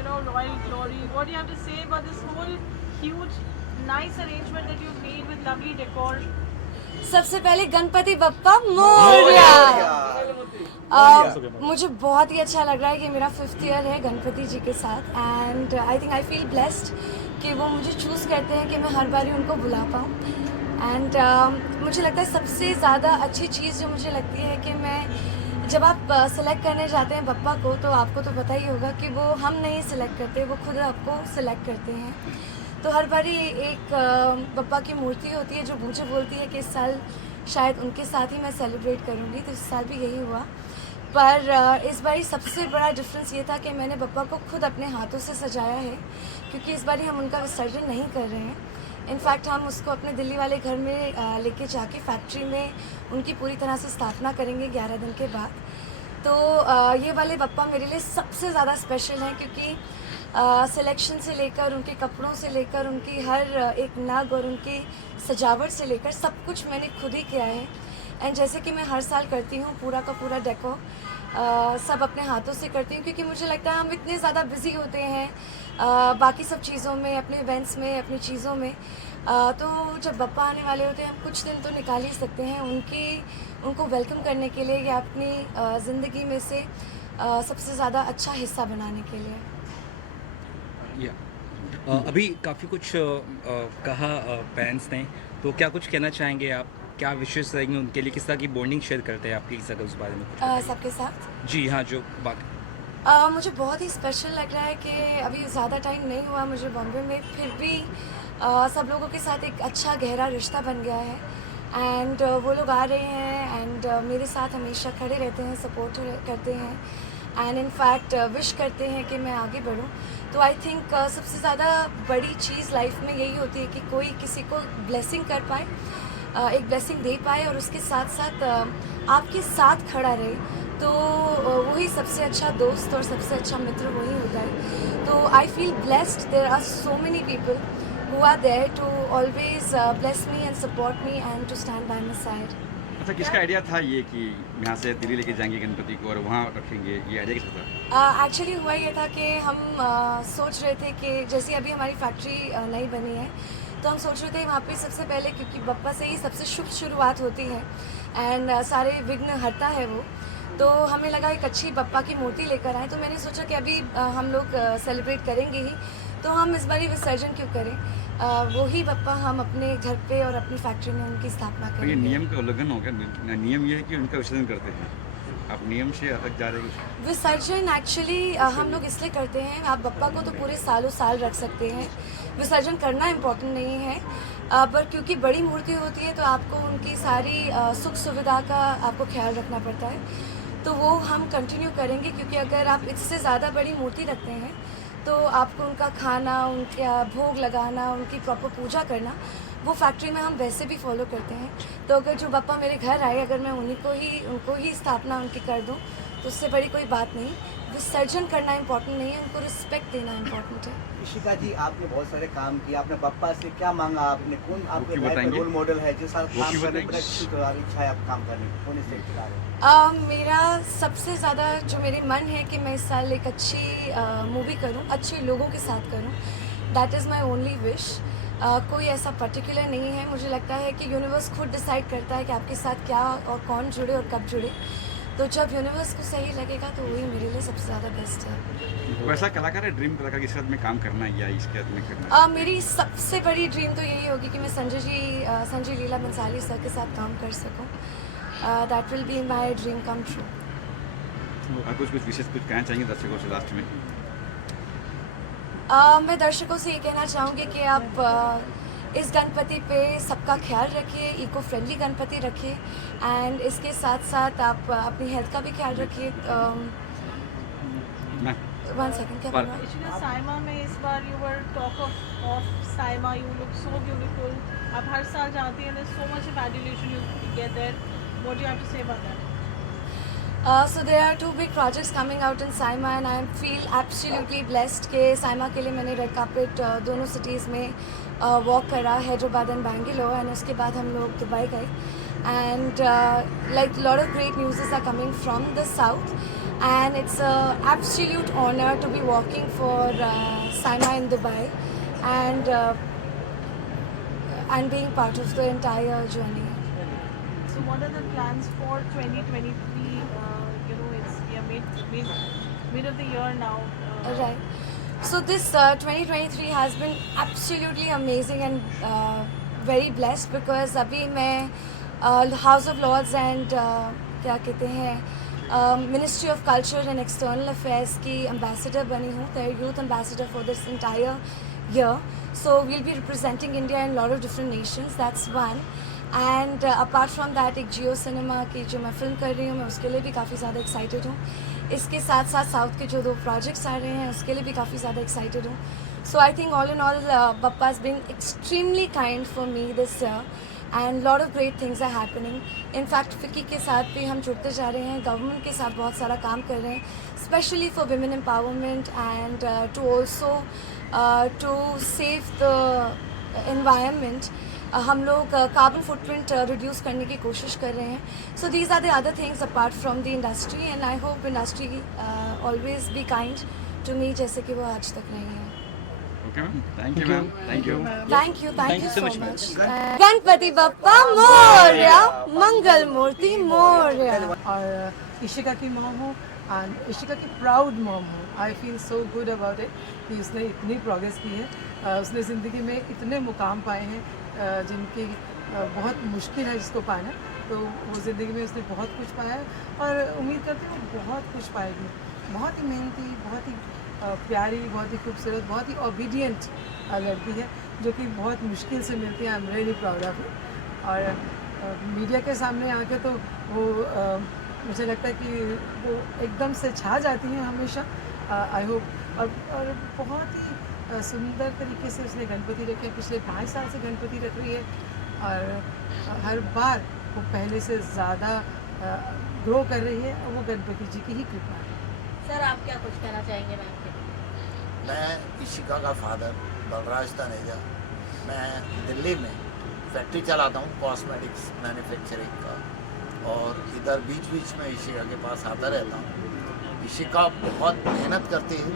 Royal Glory. What do you have to say about this whole huge, nice arrangement that you've made with lovely decor? सबसे पहले गणपति बप्पा मोरया। मुझे बहुत ही अच्छा लग रहा है कि मेरा 5th ईयर है गणपति जी के साथ, and I think I feel blessed कि वो मुझे चूज़ करते हैं कि मैं हर बारी उनको बुला पाऊँ। एंड मुझे लगता है सबसे ज़्यादा अच्छी चीज़ जो मुझे लगती है कि मैं जब आप सेलेक्ट करने जाते हैं बप्पा को, तो आपको तो पता ही होगा कि वो हम नहीं सिलेक्ट करते, वो खुद आपको सिलेक्ट करते हैं। तो हर बारी एक बप्पा की मूर्ति होती है जो मुझे बोलती है कि इस साल शायद उनके साथ ही मैं सेलिब्रेट करूँगी, तो इस साल भी यही हुआ। पर इस बारी सबसे बड़ा डिफरेंस ये था कि मैंने बप्पा को खुद अपने हाथों से सजाया है, क्योंकि इस बारी हम उनका विसर्जन नहीं कर रहे हैं। इनफैक्ट हम उसको अपने दिल्ली वाले घर में लेके जाके फैक्ट्री में उनकी पूरी तरह से स्थापना करेंगे 11 दिन के बाद। तो ये वाले बप्पा मेरे लिए सबसे ज़्यादा स्पेशल हैं, क्योंकि सिलेक्शन से लेकर उनके कपड़ों से लेकर उनकी हर एक नग और उनकी सजावट से लेकर सब कुछ मैंने खुद ही किया है। एंड जैसे कि मैं हर साल करती हूँ, पूरा का पूरा डेको सब अपने हाथों से करती हूँ, क्योंकि मुझे लगता है हम इतने ज़्यादा बिजी होते हैं बाकी सब चीज़ों में, अपने इवेंट्स में, अपनी चीज़ों में। तो जब बप्पा आने वाले होते हैं, हम कुछ दिन तो निकाल ही सकते हैं उनको वेलकम करने के लिए, या अपनी ज़िंदगी में से सबसे ज़्यादा अच्छा हिस्सा बनाने के लिए। अभी काफ़ी कुछ कहा फैंस ने, तो क्या कुछ कहना चाहेंगे आप? क्या विशेष रहेंगे उनके लिए? किस तरह की बॉन्डिंग शेयर करते हैं आपकी अगर उस बारे में कुछ बताइए। सबके साथ जी हाँ, जो बाकी मुझे बहुत ही स्पेशल लग रहा है कि अभी ज़्यादा टाइम नहीं हुआ मुझे बॉम्बे में, फिर भी सब लोगों के साथ एक अच्छा गहरा रिश्ता बन गया है। एंड वो लोग आ रहे हैं एंड मेरे साथ हमेशा खड़े रहते हैं, सपोर्ट करते हैं, एंड इनफैक्ट विश करते हैं कि मैं आगे बढ़ूं। तो आई थिंक सबसे ज़्यादा बड़ी चीज़ लाइफ में यही होती है कि कोई किसी को ब्लेसिंग कर पाए, एक ब्लेसिंग दे पाए, और उसके साथ साथ आपके साथ खड़ा रहे। तो वही सबसे अच्छा दोस्त और सबसे अच्छा मित्र वही होता है। तो I feel blessed, there are so many people who are there to always bless me and support me and to stand by my side. अच्छा, किसका आइडिया था ये कि यहाँ से दिल्ली लेके जाएंगे गणपति को और वहाँ रखेंगे, ये आइडिया किसका था? एक्चुअली हुआ ये था कि हम सोच रहे थे कि जैसे अभी हमारी फैक्ट्री नई बनी है, तो हम सोच रहे थे वहाँ पे सबसे पहले, क्योंकि बप्पा से ही सबसे शुभ शुरुआत होती है एंड सारे विघ्न हरता है वो, तो हमें लगा एक अच्छी बप्पा की मूर्ति लेकर आए। तो मैंने सोचा कि अभी हम लोग सेलिब्रेट करेंगे ही, तो हम इस बारी विसर्जन क्यों करें, वही बप्पा हम अपने घर पे और अपनी फैक्ट्री में उनकी स्थापना तो ये करेंगे। नियम का उल्लंघन हो गया। नियम ये है कि उनका विसर्जन करते हैं, आप नियम से अलग जा रहे हैं। विसर्जन एक्चुअली हम लोग इसलिए करते हैं, आप बप्पा को तो पूरे सालों साल रख सकते हैं, विसर्जन करना इम्पोर्टेंट नहीं है, पर क्योंकि बड़ी मूर्ति होती है तो आपको उनकी सारी सुख सुविधा का आपको ख्याल रखना पड़ता है। तो वो हम कंटिन्यू करेंगे, क्योंकि अगर आप इससे ज़्यादा बड़ी मूर्ति रखते हैं तो आपको उनका खाना, उनका भोग लगाना, उनकी प्रॉपर पूजा करना, वो फैक्ट्री में हम वैसे भी फॉलो करते हैं। तो अगर जो बप्पा मेरे घर आए, अगर मैं उनको ही स्थापना उनकी कर दूं, तो उससे बड़ी कोई बात नहीं। विसर्जन करना इम्पोर्टेंट नहीं है, उनको रिस्पेक्ट देना इम्पोर्टेंट है। इशिका जी, आपने बहुत सारे काम किए, आपने बप्पा से क्या मांगा, आपने कौन आपके वो लाइफ बताएंगे? रोल मॉडल है जिस साथ वो काम क्यों करने बताएंगे? पर इच्छा है आप काम करने की, कौन इससे इच्छा है? मेरा सबसे ज़्यादा जो मेरे मन है कि मैं इस साल एक अच्छी मूवी करूं, अच्छे लोगों के साथ करूं, that is my only wish. कोई ऐसा पर्टिकुलर नहीं है, मुझे लगता है कि यूनिवर्स खुद डिसाइड करता है कि आपके साथ क्या और कौन जुड़े और कब जुड़े। तो जब यूनिवर्स को सही लगेगा तो वही मेरे लिए सबसे ज़्यादा बेस्ट है। वैसा कलाकार है, ड्रीम कलाकार के साथ में काम करना या इसके साथ में करना? मेरी सबसे बड़ी ड्रीम तो यही होगी कि मैं संजय लीला बंसाली सर के साथ काम कर सकूं। That will be my dream come true. और कुछ विशेष कुछ कहना चाहेंगे दर्शकों से लास्ट में? मैं दर्शकों से ये कहना चाहूँगी कि आप इस गणपति पे सबका ख्याल रखिए, इको फ्रेंडली गणपति रखिए, एंड इसके साथ साथ आप अपनी हेल्थ का भी ख्याल रखिए। मैं 1 सेकंड, क्या बोल रहा हूँ? Ishika, Saima में इस बार you were talk of Saima, you look so beautiful. आप हर साल जाती हैं, there's so much of adulation you get there. What do you have to say about that? So there are 2 big projects coming out in Saima and I feel absolutely blessed कि साइमा के लिए मैंने red carpet दोनों cities में walk करा, Hyderabad and Bangalore, and उसके बाद हम लोग दुबई गए, and like lot of great news are coming from the south, and it's an absolute honor to be working for Saima in Dubai and being part of the entire journey. So what are the plans for 2023? It's we are mid of the year now. Right. So this 2023 has been absolutely amazing and very blessed because अभी मैं House of Lords and क्या कहते हैं Ministry of Culture and External Affairs की ambassador बनी हूँ, their youth ambassador for this entire year. So we'll be representing India in a lot of different nations. That's one. And apart from that एक जियो cinema की जो मैं film कर रही हूँ मैं उसके लिए भी काफ़ी ज़्यादा एक्साइटेड हूँ. इसके साथ साथ साउथ के जो 2 प्रोजेक्ट्स आ रहे हैं उसके लिए भी काफ़ी ज़्यादा एक्साइटेड हूँ. So I think all in all Bappa has been extremely kind for me this year and lot of great things are happening. In fact FICCI के साथ भी हम जुड़ते जा रहे हैं, गवर्नमेंट के साथ बहुत सारा काम कर रहे हैं specially for women empowerment and to also to save the environment. हम लोग कार्बन फुटप्रिंट रिड्यूस करने की कोशिश कर रहे हैं. So these are the other things apart from the industry and I hope industry always be kind to me जैसे कि वो आज तक रही है. Okay ma'am, thank you ma'am, thank you. Thank you so much. Ganpati Bappa Morya, Mangal Murti Morya. और इशिका की मॉम हूँ एंड इशिका की प्राउड मॉम हूँ. I feel so good about it कि उसने इतनी प्रोग्रेस की है. उसने ज़िंदगी में इतने मुकाम पाए हैं जिनकी बहुत मुश्किल है जिसको पाना. तो वो ज़िंदगी में उसने बहुत कुछ पाया है और उम्मीद करती हूँ बहुत कुछ पाएगी. बहुत ही मेहनती, बहुत ही प्यारी, बहुत ही खूबसूरत, बहुत ही ओबीडियंट लड़की है जो कि बहुत मुश्किल से मिलती है. I am really proud of it. और मीडिया के सामने आके तो वो मुझे लगता है कि वो एकदम से छा जाती हैं हमेशा. आई होप और बहुत ही सुंदर तरीके से उसने गणपति रखे. पिछले 5 साल से गणपति रख रही है और हर बार वो पहले से ज़्यादा ग्रो कर रही है और वो गणपति जी की ही कृपा है. सर आप क्या कुछ कहना चाहेंगे मैम के? मैं इशिका का फादर बलराज तनेजा. मैं दिल्ली में फैक्ट्री चलाता हूँ कॉस्मेटिक्स मैन्युफैक्चरिंग का और इधर बीच बीच में इशिका के पास आता रहता हूँ. इशिका बहुत मेहनत करती है,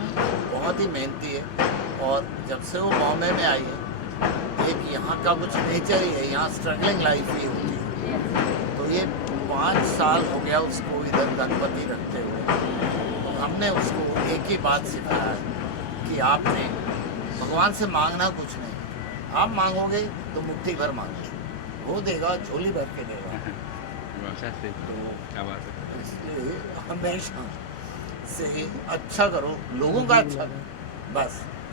बहुत ही मेहनती है और जब से वो बॉम्बे में आई है एक यहाँ का कुछ नेचर ही है, यहाँ स्ट्रगलिंग लाइफ ही होती है. तो ये 5 साल हो गया उसको इधर गणपति रखते हुए. तो हमने उसको एक ही बात सिखाया है कि आपने भगवान से मांगना कुछ नहीं, आप मांगोगे तो मुट्ठी भर मांगे, वो देगा झोली भर के देगा. तो क्या बात है. इसलिए हमेशा से ही अच्छा करो, लोगों का अच्छा करो, बस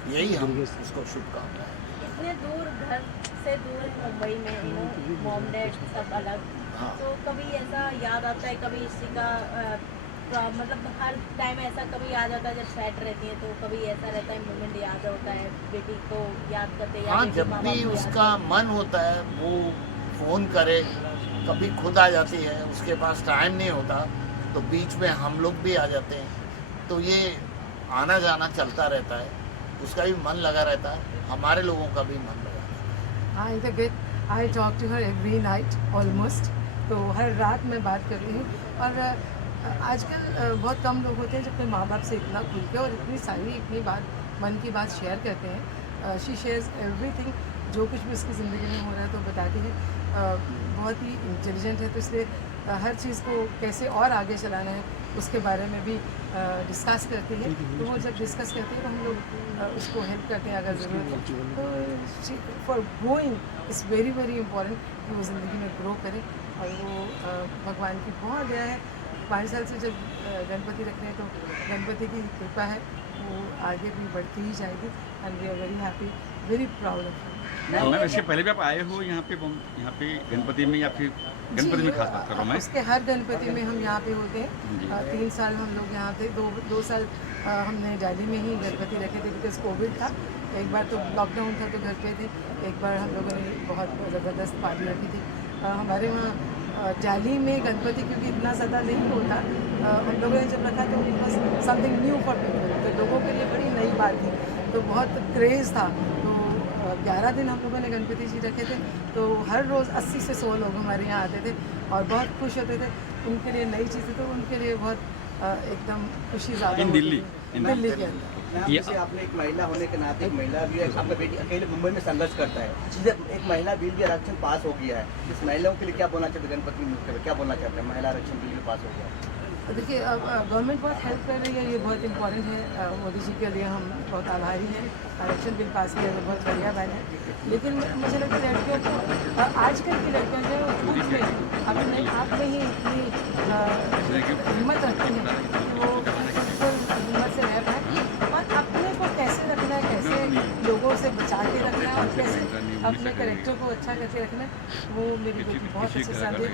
यही हम उसको शुभकामनाएं. इतने दूर घर से दूर मुंबई में मॉम डैड सब अलग. हाँ. तो कभी ऐसा याद आता है, कभी इसी का मतलब हर टाइम ऐसा कभी याद आता है जब सैड रहती है तो कभी ऐसा रहता है मोमेंट याद होता है बेटी को याद करते हैं? हाँ, जब भी उसका मन होता है वो फ़ोन करे. कभी खुद आ जाती है, उसके पास टाइम नहीं होता तो बीच में हम लोग भी आ जाते हैं. तो ये आना जाना चलता रहता है. उसका भी मन लगा रहता है, हमारे लोगों का भी मन लगा रहता है. I talk to her every night almost. तो हर रात मैं बात कर रही हूँ. और आजकल बहुत कम लोग होते हैं जो अपने माँ बाप से इतना खुल के और इतनी बात मन की बात शेयर करते हैं. शी शेयर्स एवरीथिंग, जो कुछ भी उसकी ज़िंदगी में हो रहा है तो बताती है. बहुत ही इंटेलिजेंट है तो इसलिए हर चीज़ को कैसे और आगे चलाना है उसके बारे में भी डिस्कस करती है. तो वो जब डिस्कस करती है तो हम लोग उसको हेल्प करते हैं अगर ज़रूरत है. तो for growing is very very important कि वो ज़िंदगी में ग्रो करे. और वो भगवान की बहुत दया है. 5 साल से जब गणपति रख रहे हैं तो गणपति की कृपा है, वो आगे भी बढ़ती ही जाएगी. And we are very happy, very proud of. Ma'am इसके पहले भी आप आए हो यहाँ पे गणपति में या फिर गणपति में खास बात कर रहा हूँ मैं? उसके हर गणपति में हम यहाँ पे होते हैं. 3 साल हम लोग यहाँ थे. 2 साल हमने दिल्ली में ही गणपति रखे थे बिकॉज कोविड था. एक बार तो लॉकडाउन था तो घर पे थे. एक बार हम लोगों ने बहुत ज़बरदस्त पार्टी रखी थी. हमारे वहाँ दिल्ली में गणपति क्योंकि इतना ज़्यादा नहीं होता, हम लोगों ने जब रखा तो it was something new for people. तो लोगों के लिए बड़ी नई बात थी, तो बहुत क्रेज़ था. तो 11 दिन हम लोगों ने गणपति जी रखे थे. तो हर रोज़ 80 से 100 लोग हमारे यहाँ आते थे और बहुत खुश होते थे. उनके लिए नई चीज़ें तो उनके लिए बहुत एकदम खुशी ज़्यादा इन होती दिल्ली, है। इन दिल्ली के अंदर। मैम, जैसे आपने एक महिला होने के नाते, एक महिला भी है, आपका बेटी अकेले मुंबई में संघर्ष करता है, जैसे एक महिला बिल भी आरक्षण पास हो गया है, इस महिलाओं के लिए क्या बोलना चाहते हैं? गणपति मुख्य क्या बोलना चाहते हैं? महिला आरक्षण बिल पास हो गया। देखिए, अब गवर्नमेंट बहुत हेल्प कर रही है, ये बहुत इंपॉर्टेंट है। मोदी जी के लिए हम बहुत आभारी हैं। आरक्षण बिल पास किया तो बहुत बढ़िया बात है। लेकिन मुझे लगता है लड़कियों को, आजकल की लड़कियाँ जो है वो खुद में अपने आप में ही इतनी हिम्मत रखती हैं कि वो हिम्मत से रह पाए और अपने को कैसे रखना है, कैसे लोगों से बचा के रखना है और कैसे अपने करेक्टर को अच्छा करके रखना है, वो मेरी बेटी बहुत अच्छे से आती है।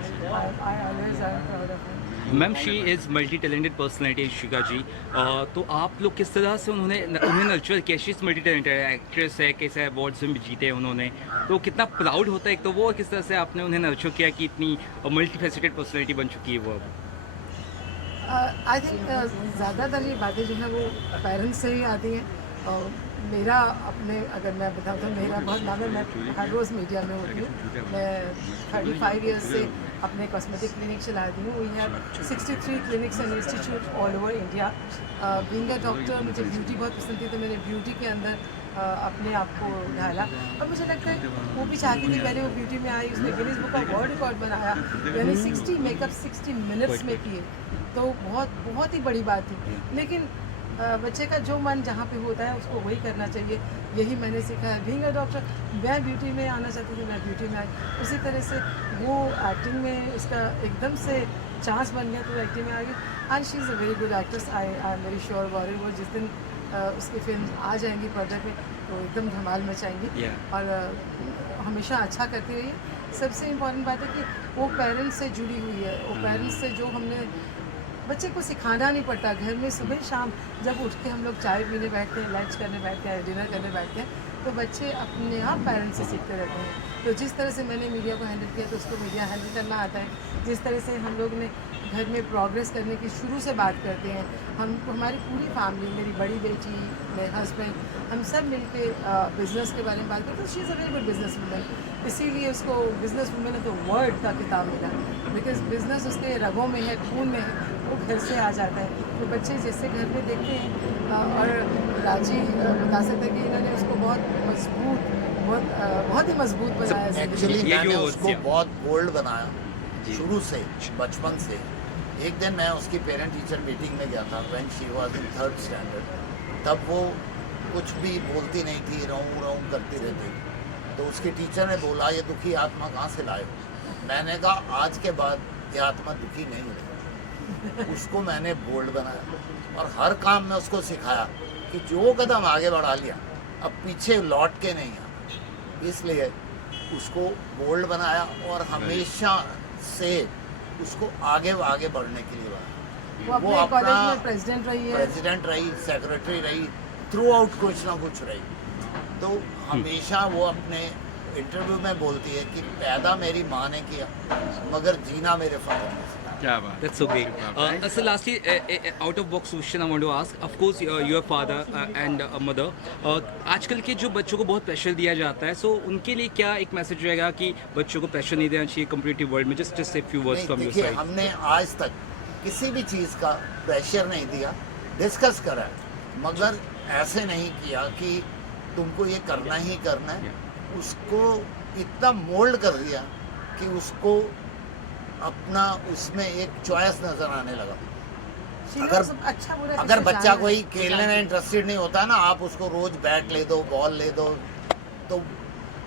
I always are proud of her. Ma'am she is multi talented personality Ishika ji. तो आप लोग किस तरह से उन्हें नर्चर किया? She is multi talented actress है, कैसे अवार्ड्स में भी जीते हैं उन्होंने, तो कितना प्राउड होता है एक तो वो, और किस तरह से आपने उन्हें नर्चर किया कि इतनी मल्टी फैसेटेड पर्सनैलिटी बन चुकी है वो अब? आई थिंक ज़्यादातर ये बातें जो हैं वो पेरेंट्स से ही आती हैं। और मेरा अपने, अगर मैं बताऊँ तो मेरा बहुत नाम है, मैं हर रोज़ मीडिया में होती हूँ। मैं 35 ईयर्स से अपने कॉस्मेटिक क्लिनिक चलाती हूँ। We have 63 clinics and institute all over India. Being a doctor, मुझे ब्यूटी बहुत पसंद थी, तो मैंने ब्यूटी के अंदर अपने आप को ढाला और मुझे लगता है वो भी चाहती थी। पहले वो ब्यूटी में आई, उसने गिनीज बुक का वर्ल्ड रिकॉर्ड बनाया, यानी 60 मेकअप 60 मिनट्स में किए, तो बहुत ही बड़ी बात थी। लेकिन बच्चे का जो मन जहाँ पे होता है उसको वही करना चाहिए, यही मैंने सीखा है। बीइंग अ डॉक्टर, मैं ब्यूटी में आना चाहती थी, मैं ब्यूटी में आई। उसी तरह से वो एक्टिंग में उसका एकदम से चांस बन गया, तो वो एक्टिंग में आ गई। And she is a very good actress, I am very sure about it. वो जिस दिन उसकी फिल्म आ जाएंगी पर्दे पे तो एकदम धमाल मचाएंगी और हमेशा अच्छा करती रही है। सबसे इम्पॉर्टेंट बात है कि वो पेरेंट्स से जुड़ी हुई है। वो पेरेंट्स से जो हमने, बच्चे को सिखाना नहीं पड़ता, घर में सुबह शाम जब उठ के हम लोग चाय पीने बैठते हैं, लंच करने बैठते हैं, डिनर करने बैठते हैं, तो बच्चे अपने आप पेरेंट्स से सीखते रहते हैं। तो जिस तरह से मैंने मीडिया को हैंडल किया तो उसको मीडिया हैंडल करना आता है। जिस तरह से हम लोग ने घर में प्रोग्रेस करने की शुरू से बात करते हैं, हम हमारी पूरी फैमिली, मेरी बड़ी बेटी, मेरे हस्बैंड, हम सब मिल के बिज़नेस के बारे में बात करते हैं। She is a very good business women, इसीलिए उसको बिज़नेस वूमेन है तो वर्ड का खिताब मिला, बिकॉज बिज़नेस उसके रगों में है, खून में है, वो घर से आ जाता है। तो बच्चे जैसे घर में देखते हैं और राजी बता सकते हैं कि इन्होंने उसको बहुत मजबूत, बहुत ही मजबूत बनाया। एक्चुअली ये मैंने जो उसको बहुत बोल्ड बनाया शुरू से, बचपन से। एक दिन मैं उसकी पेरेंट टीचर मीटिंग में गया था, when she was in 3rd standard. तब वो कुछ भी बोलती नहीं थी, रहूँ रहूँ करती रहती। तो उसकी टीचर ने बोला, ये दुखी आत्मा कहाँ से लाए हो? मैंने कहा आज के बाद ये आत्मा दुखी नहीं रही। उसको मैंने बोल्ड बनाया और हर काम में उसको सिखाया कि जो कदम आगे बढ़ा लिया अब पीछे लौट के नहीं आना। इसलिए उसको बोल्ड बनाया और हमेशा से उसको आगे बढ़ने के लिए बनाया। वो अपने कॉलेज में प्रेसिडेंट रही है, प्रेसिडेंट रही, सेक्रेटरी रही, थ्रू आउट कुछ ना कुछ रही। तो हमेशा वो अपने इंटरव्यू में बोलती है कि पैदा मेरी माँ ने किया मगर जीना मेरे फादर ने। क्या बात। That's so great. So lastly, out of box question I want to ask. Of course, your father and mother. आजकल के जो बच्चों को बहुत प्रेशर दिया जाता है, so उनके लिए क्या एक मैसेज रहेगा कि बच्चों को प्रेशर नहीं देना चाहिए कम्पिटिटिव वर्ल्ड में? Just a few words from your देखिए, side. हमने आज तक किसी भी चीज़ का प्रेशर नहीं दिया, डिस्कस करा है, मगर ऐसे नहीं किया कि तुमको ये करना ही करना है। उसको इतना मोल्ड कर दिया कि उसको अपना उसमें एक चॉइस नज़र आने लगा। अगर बच्चा कोई खेलने में इंटरेस्टेड नहीं होता ना, आप उसको रोज बैट ले दो, बॉल ले दो, तो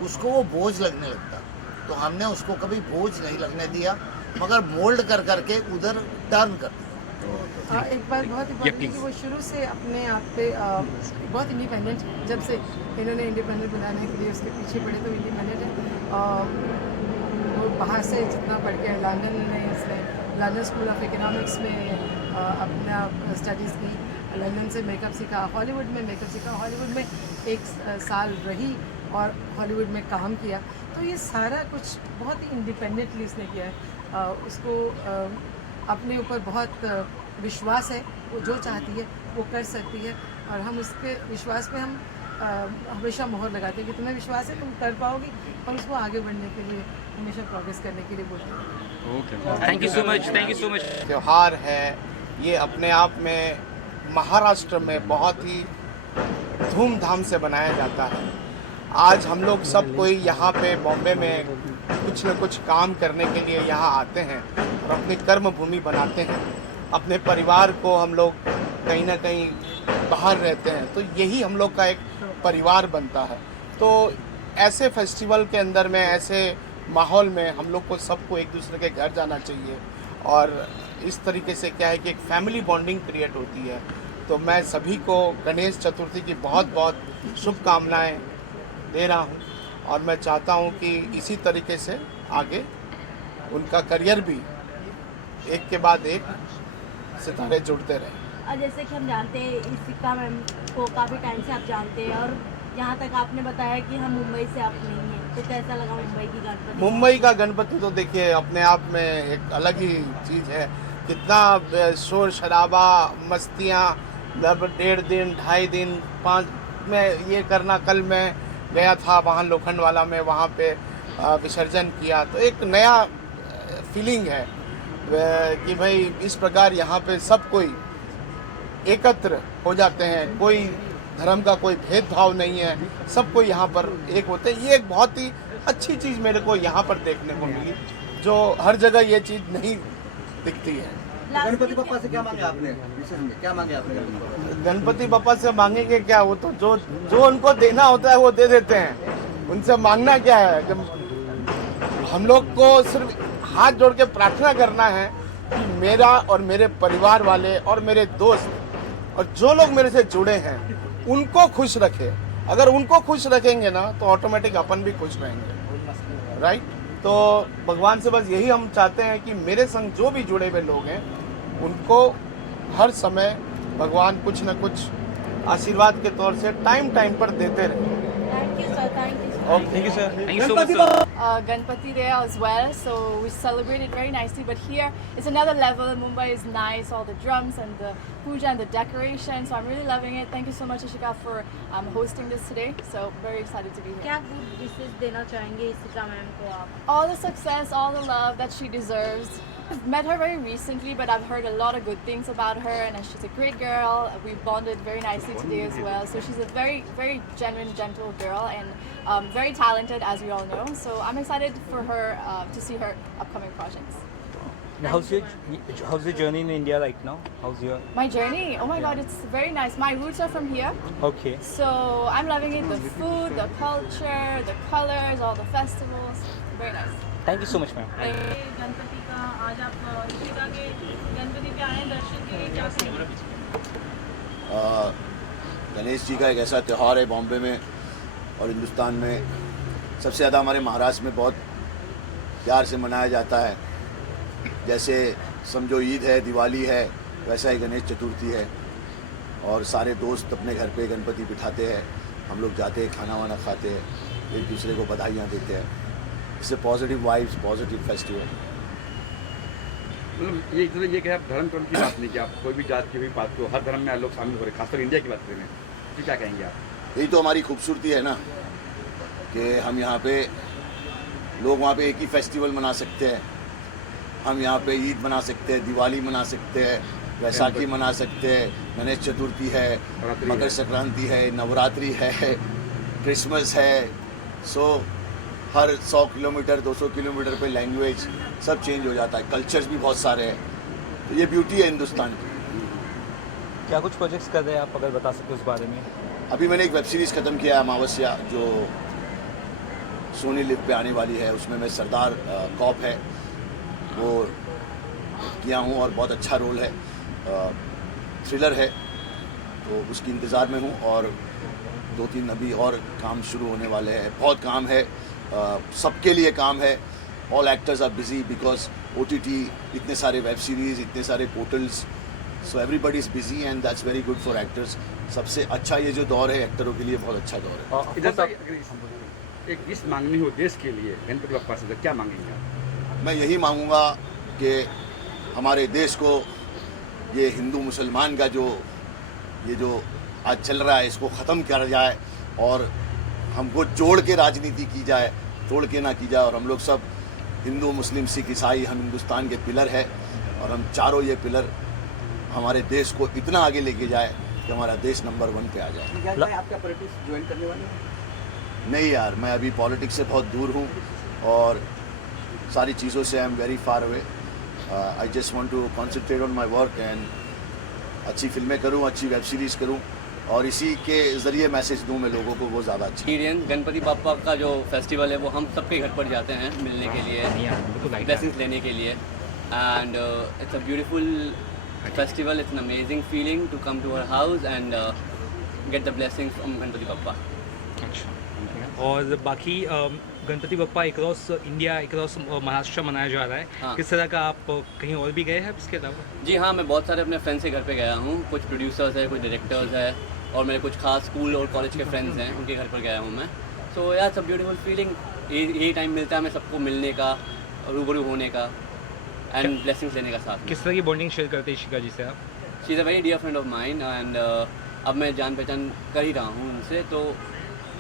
उसको वो बोझ लगने लगता। तो हमने उसको कभी बोझ नहीं लगने दिया, मगर मोल्ड कर करके उधर टर्न कर दिया। एक बात बहुत इम्पोर्टेंट है कि वो शुरू से अपने आप पे बहुत इंडिपेंडेंट, जब से इन्होंने इंडिपेंडेंट बनाने के लिए उसके पीछे पड़े तो इंडिपेंडेंट है। वो बाहर से जितना पढ़ के लंदन में, इसने लंदन स्कूल ऑफ इकोनॉमिक्स में अपना स्टडीज़ की, लंदन से मेकअप सीखा, हॉलीवुड में मेकअप सीखा, हॉलीवुड में 1 साल रही और हॉलीवुड में काम किया। तो ये सारा कुछ बहुत ही इंडिपेंडेंटली उसने किया है। उसको अपने ऊपर बहुत विश्वास है, वो जो चाहती है वो कर सकती है और हम उसके विश्वास पे हम हमेशा मोहर लगाते हैं कि तुम्हें विश्वास है, तुम कर पाओगी, और उसको आगे बढ़ने के लिए हमेशा प्रोग्रेस करने के लिए बोलते हैं। Okay, Thank you so much. Thank you so much. त्यौहार है, ये अपने आप में महाराष्ट्र में बहुत ही धूमधाम से बनाया जाता है। आज हम लोग सब कोई यहाँ पे बॉम्बे में कुछ न कुछ काम करने के लिए यहाँ आते हैं और अपनी कर्म भूमि बनाते हैं। अपने परिवार को हम लोग कहीं ना कहीं बाहर रहते हैं, तो यही हम लोग का एक परिवार बनता है। तो ऐसे फेस्टिवल के अंदर में, ऐसे माहौल में हम लोग को सबको एक दूसरे के घर जाना चाहिए और इस तरीके से क्या है कि एक फैमिली बॉन्डिंग क्रिएट होती है। तो मैं सभी को गणेश चतुर्थी की बहुत बहुत शुभकामनाएं दे रहा हूं और मैं चाहता हूं कि इसी तरीके से आगे उनका करियर भी एक के बाद एक सितारे जुड़ते रहें। और जैसे कि हम जानते हैं इशिका मैम को काफ़ी टाइम से आप जानते हैं और यहाँ तक आपने बताया कि हम मुंबई से आप नहीं हैं, तो कैसा लगा मुंबई की गणपति? मुंबई का गणपति तो देखिए अपने आप में एक अलग ही चीज़ है। कितना शोर शराबा, मस्तियाँ, 1.5 दिन 2.5 दिन 5 में ये करना। कल मैं गया था वहाँ लोखंड वाला में, वहाँ पे विसर्जन किया, तो एक नया फीलिंग है कि भाई इस प्रकार यहाँ पे सब कोई एकत्र हो जाते हैं। कोई धर्म का कोई भेदभाव नहीं है, सब कोई यहाँ पर एक होते हैं। ये एक बहुत ही अच्छी चीज़ मेरे को यहाँ पर देखने को मिली, जो हर जगह ये चीज़ नहीं दिखती है। गणपति बप्पा से क्या मांगे आपने? विशेष में क्या मांगे आपने गणपति बप्पा से मांगेंगे क्या? वो तो जो उनको देना होता है वो दे देते हैं। उनसे मांगना क्या है? हम लोग को सिर्फ हाथ जोड़ के प्रार्थना करना है कि मेरा और मेरे परिवार वाले और मेरे दोस्त और जो लोग मेरे से जुड़े हैं उनको खुश रखे। अगर उनको खुश रखेंगे ना तो ऑटोमेटिक अपन भी खुश रहेंगे, राइट? तो भगवान से बस यही हम चाहते हैं कि मेरे संग जो भी जुड़े हुए लोग हैं उनको हर समय भगवान कुछ न कुछ आशीर्वाद के तौर से टाइम पर देते रहे। Thank you sir, thank you Okay. Thank you, sir. Thank you so much, sir. Ganpati there as well, so we celebrated very nicely. But here it's another level. Mumbai is nice, all the drums and the puja and the decoration. So I'm really loving it. Thank you so much, Ishika, for hosting this today. So very excited to be here. क्या good विशेष देना चाहेंगे Ishika ma'am को आप? All the success, all the love that she deserves. I've met her very recently, but I've heard a lot of good things about her, and she's a great girl. We bonded very nicely today as well. So she's a very, very genuine, gentle girl, and very talented, as we all know. So I'm excited for her to see her upcoming projects. How's your journey in India right now? How's your... My journey? Oh my God, it's very nice. My roots are from here. Okay. So I'm loving it. The food, the culture, the colors, all the festivals. Very nice. Thank you so much, ma'am. Ganpati का आज आप इशिका के गणपति पे आए दर्शन के लिए, क्या कहेंगे? गणेश जी का एक ऐसा त्यौहार है बॉम्बे में और हिंदुस्तान में सबसे ज़्यादा हमारे महाराष्ट्र में बहुत प्यार से मनाया जाता है। जैसे समझो ईद है, दिवाली है, वैसा ही गणेश चतुर्थी है और सारे दोस्त अपने घर पे गणपति बिठाते हैं। हम लोग जाते हैं, खाना वाना खाते हैं, एक दूसरे को बधाइयाँ देते हैं। इससे पॉजिटिव वाइब्स, पॉजिटिव फेस्टिवल। मतलब ये कि आप धर्म कर्म की बात नहीं की, आप कोई भी जात की भी बात को, हर धर्म में लोग शामिल हो रहे, खासकर इंडिया की बात करें तो क्या कहेंगे आप? यही तो हमारी खूबसूरती है ना कि हम यहाँ पे लोग वहाँ पे एक ही फेस्टिवल मना सकते हैं। हम यहाँ पे ईद मना सकते हैं, दिवाली मना सकते हैं, वैसाखी मना सकते हैं, गणेश चतुर्थी है, मकर संक्रांति है, नवरात्रि है, क्रिसमस है। सो हर 100 किलोमीटर 200 किलोमीटर पे लैंग्वेज सब चेंज हो जाता है, कल्चर्स भी बहुत सारे हैं। तो ये ब्यूटी है हिंदुस्तान की। क्या कुछ प्रोजेक्ट्स कर रहे हैं आप, अगर बता सकते हो उस बारे में? अभी मैंने एक वेब सीरीज़ ख़त्म किया है, अमावस्या, जो सोनी लिव पे आने वाली है। उसमें मैं सरदार कॉप है वो किया हूँ और बहुत अच्छा रोल है, थ्रिलर है, तो उसकी इंतज़ार में हूँ। और 2-3 अभी और काम शुरू होने वाले हैं। बहुत काम है, सबके लिए काम है। All actors are busy because OTT, इतने सारे वेब सीरीज़, इतने सारे portals, so everybody is busy and that's very good for actors. सबसे अच्छा ये जो दौर है एक्टरों के लिए बहुत अच्छा दौर है। इधर तक एक विश मांगनी हो देश के लिए गणपति बप्पा से, क्या मांगेंगे आप? मैं यही मांगूंगा कि हमारे देश को ये हिंदू मुसलमान का जो आज चल रहा है इसको ख़त्म किया जाए और हमको जोड़ के राजनीति की जाए, तोड़ के ना की जाए। और हम लोग सब हिंदू, मुस्लिम, सिख, ईसाई, हम हिंदुस्तान के पिलर है और हम चारों ये पिलर हमारे देश को इतना आगे लेके जाए कि हमारा देश नंबर 1 पे आ जाए। क्या आप क्या पॉलिटिक्स ज्वाइन करने वाले हैं? नहीं यार, मैं अभी पॉलिटिक्स से बहुत दूर हूँ और सारी चीज़ों से I am very far away. I just want to concentrate on my work and अच्छी फिल्में करूँ, अच्छी वेब सीरीज़ करूँ और इसी के ज़रिए मैसेज दूँ मैं लोगों को, वो ज़्यादा अच्छा। एक्सपीरियंस गणपति बापा का जो फेस्टिवल है वो हम सबके घर पर जाते हैं मिलने के लिए, ब्लेसिंग्स लेने के लिए, and it's a beautiful festival, it's an amazing feeling to come to her house and get the blessings from Ganpati Bappa. अच्छा, और बाकी Ganpati Bappa across India, across Maharashtra मनाया जा रहा है। हाँ। किस तरह का आप कहीं और भी गए हैं इसके अलावा? जी हाँ, मैं बहुत सारे अपने फ्रेंड्स के घर पे गया हूँ, कुछ प्रोड्यूसर्स हैं, कुछ डायरेक्टर्स हैं और मेरे कुछ खास स्कूल और कॉलेज के फ्रेंड्स हैं, उनके घर पर गया हूँ मैं। सो यार, इट्स अ ब्यूटीफुल फीलिंग। यही टाइम मिलता है हमें सबको मिलने का, रूबरू होने का एंड ब्लेसिंग्स लेने का साथ में। किस तरह की बॉन्डिंग शेयर करते हैं इशिका जी से आप? She is a very dear friend of mine and अब मैं जान पहचान कर ही रहा हूँ उनसे, तो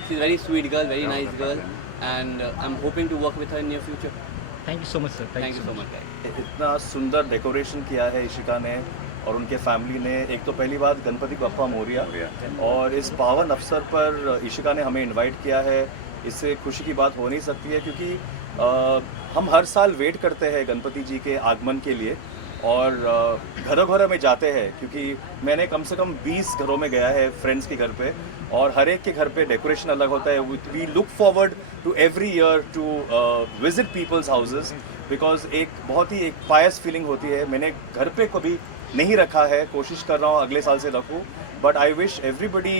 she is very sweet girl, very nice girl and I am hoping to work with her in near future. Thank you so much sir. Thank you so much. इतना सुंदर डेकोरेशन किया है इशिका ने और उनके फैमिली ने। एक तो पहली बात गणपति बप्पा मोरिया, और इस पावन अवसर पर इशिका ने हमें इनवाइट किया है, इससे खुशी की बात हो नहीं सकती है क्योंकि हम हर साल वेट करते हैं गणपति जी के आगमन के लिए और घरों घरों में जाते हैं, क्योंकि मैंने कम से कम 20 घरों में गया है फ्रेंड्स के घर पे और हर एक के घर पे डेकोरेशन अलग होता है। We look forward to every year to visit people's houses because एक बहुत ही एक पायस फीलिंग होती है। मैंने घर पे कभी नहीं रखा है, कोशिश कर रहा हूँ अगले साल से रखूँ, बट आई विश एवरीबडी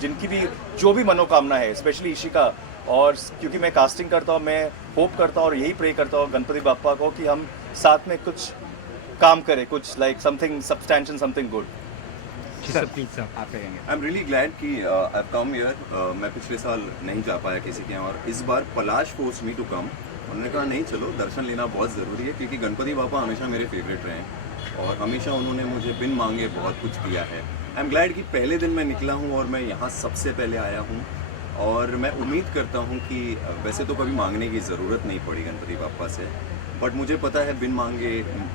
जिनकी भी जो भी मनोकामना है, स्पेशली इशिका, और क्योंकि मैं कास्टिंग करता हूँ, मैं होप करता हूँ और यही प्रे करता हूँ गणपति बापा को कि हम साथ में कुछ काम करें, कुछ like something substantial, something good. आप कहेंगे? आई एम रियली ग्लैड कि आई कम हियर। मैं पिछले साल नहीं जा पाया किसी के यहाँ और इस बार पलाश फोर्स मी टू कम। उन्होंने कहा नहीं चलो, दर्शन लेना बहुत ज़रूरी है क्योंकि गणपति बापा हमेशा मेरे फेवरेट रहे हैं और हमेशा उन्होंने मुझे बिन मांगे बहुत कुछ दिया है। आई एम ग्लैड कि पहले दिन मैं निकला हूँ और मैं यहाँ सबसे पहले आया हूँ और मैं उम्मीद करता हूँ कि वैसे तो कभी मांगने की ज़रूरत नहीं पड़ी गणपति बापा से, बट मुझे पता है बिन मांगे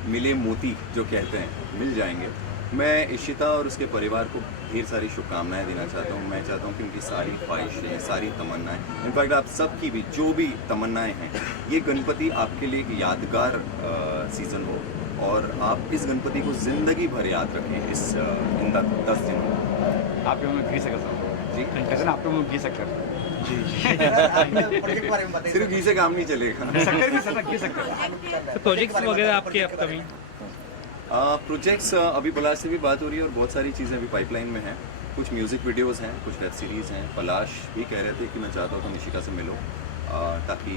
मिले मोती जो कहते हैं मिल जाएंगे। मैं इशिता और उसके परिवार को ढेर सारी शुभकामनाएं देना चाहता हूँ। मैं चाहता हूँ कि उनकी सारी ख्वाहिशें, सारी तमन्नाएं, इनफैक्ट आप सबकी भी जो भी तमन्नाएं हैं, ये गणपति आपके लिए एक यादगार सीज़न हो और आप इस गणपति को ज़िंदगी भर याद रखें इस इन 10 दिनों। आप लोग घी सकते जी, कैसे आप लोग घी सकते जी सिर्फ घी से काम नहीं चलेगा। प्रोजेक्ट्स वगैरह आपके अपकमिंग? प्रोजेक्ट्स अभी पलाश से भी बात हो रही है और बहुत सारी चीज़ें अभी पाइपलाइन में हैं। कुछ म्यूज़िक वीडियोस हैं, कुछ वेब सीरीज़ हैं। पलाश भी कह रहे थे कि मैं चाहता हूँ तुम इशिका से मिलो ताकि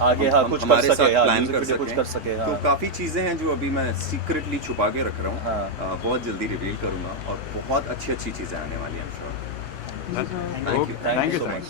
आगे कुछ हमारे कर साथ सके, प्लान कुछ कर सके। तो काफ़ी चीज़ें हैं जो अभी मैं सीक्रेटली छुपा के रख रहा हूँ। बहुत जल्दी रिवील करूँगा और बहुत अच्छी चीज़ें आने वाली हैं। Thank you so much.